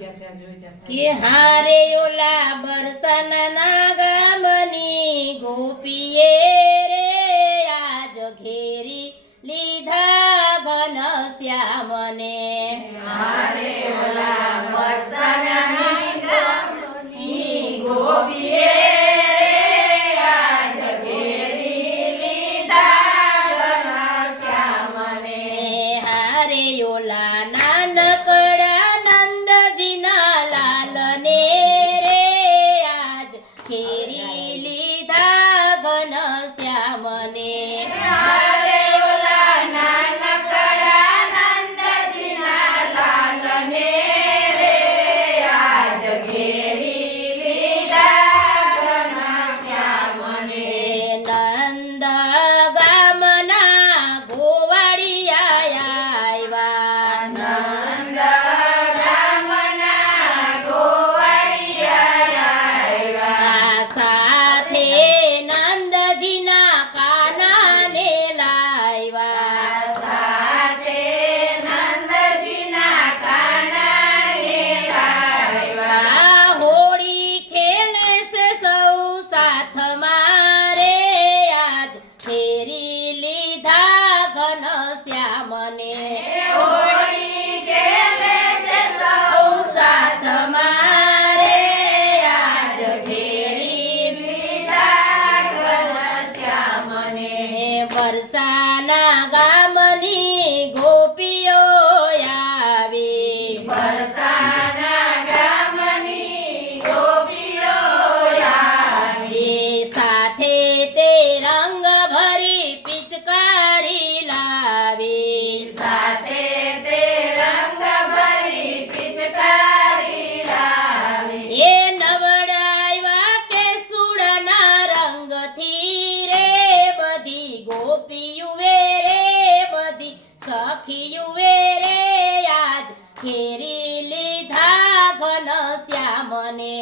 के हारे ओला सन नगाम गोपिए रे आज घेरी लिधा घन श्यामे हारे ओला न गाम गोपिए ઘેરી લીધા ઘન શ્યામને.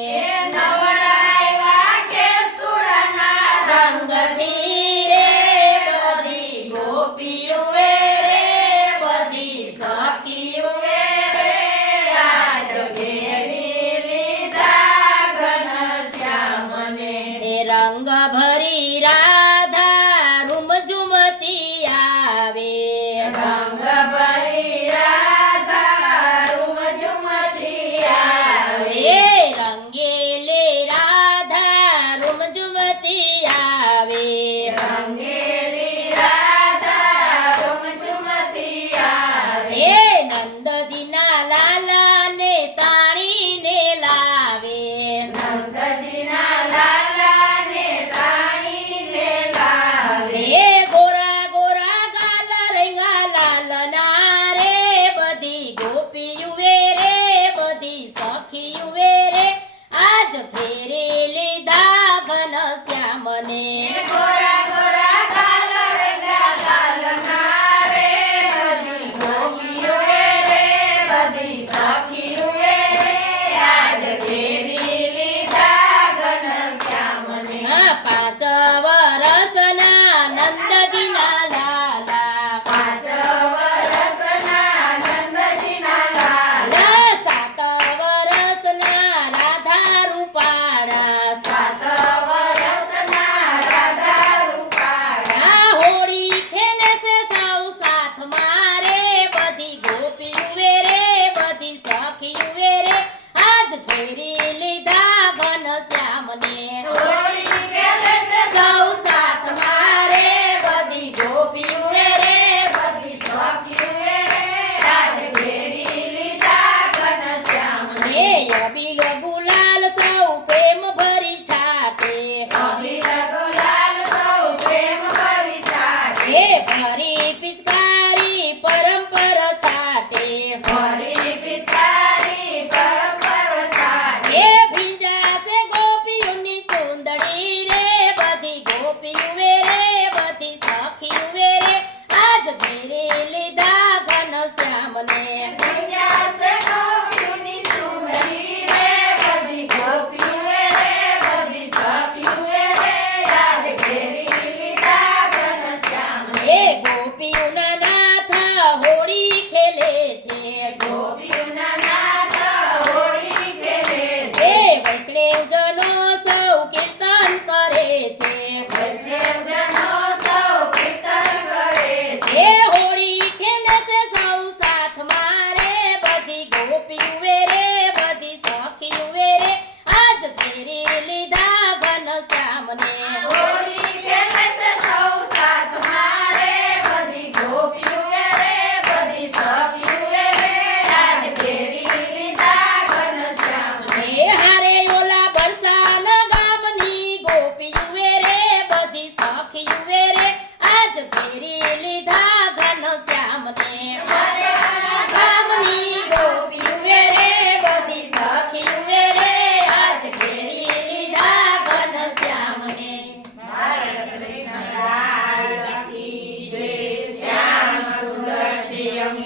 agora